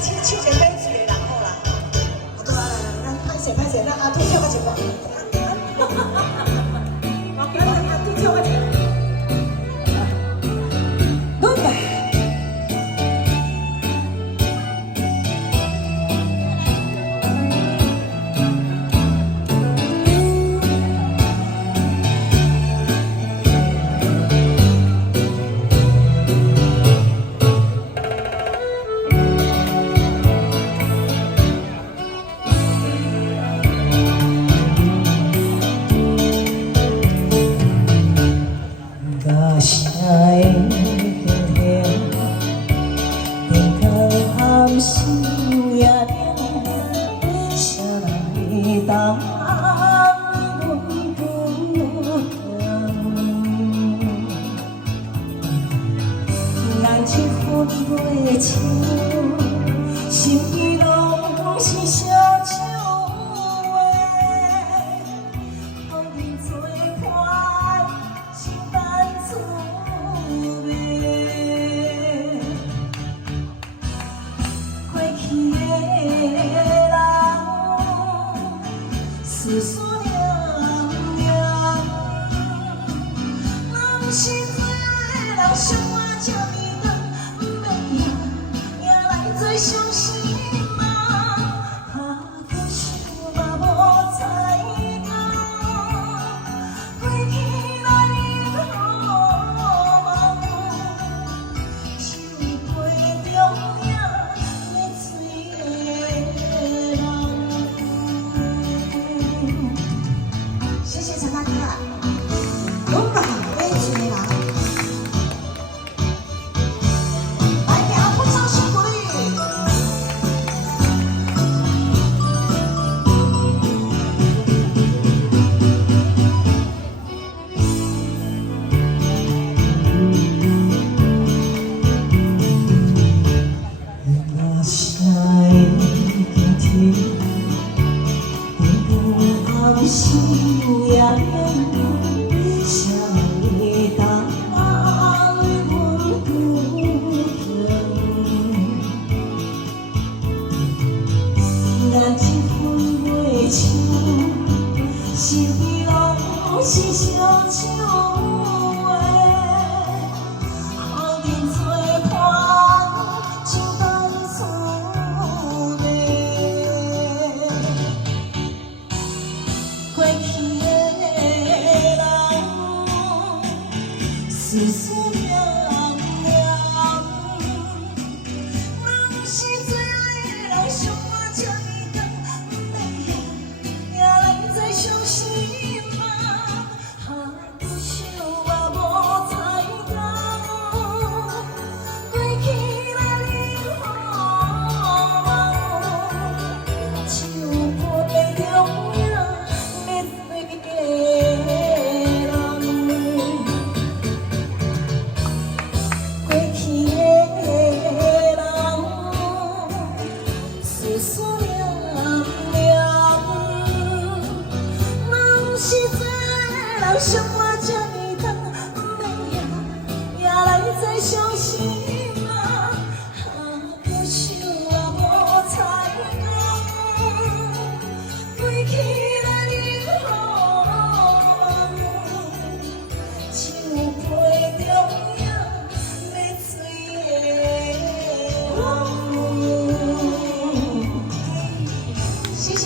手一买水的人好啦，啊，对啊，咱歹势歹势，咱阿土跳个一个，咱阿土跳个一个，来吧。大声的声声，天空暗时也亮，谁人会当阮不疼？咱这份月情，心意拢是烧酒话，风雨做伴。 思思念念，人是做的人，想我这么长，不免命也来做伤心梦。啊，可想嘛无彩工，过去来日好梦，手背中影要醉的人。 谢谢陈大哥，勇敢威水的人，来给他鼓掌辛苦力。那声的天天，天空暗时。 也亮，谁会当阮不疼？咱这份月情，心意拢是烧酒话，好人做伴，像等厝妹。过去。 思思念念，人是最爱的人，想我这么长，不免命也来做伤心梦。啊，不想我无彩工，过去来日好梦，手背中影要醉的人。 思念念，人是做的人，想我这么长，不免命也来做伤心梦。啊，可想我无彩工，过去来日好梦，手背中影要醉的人。 谢谢。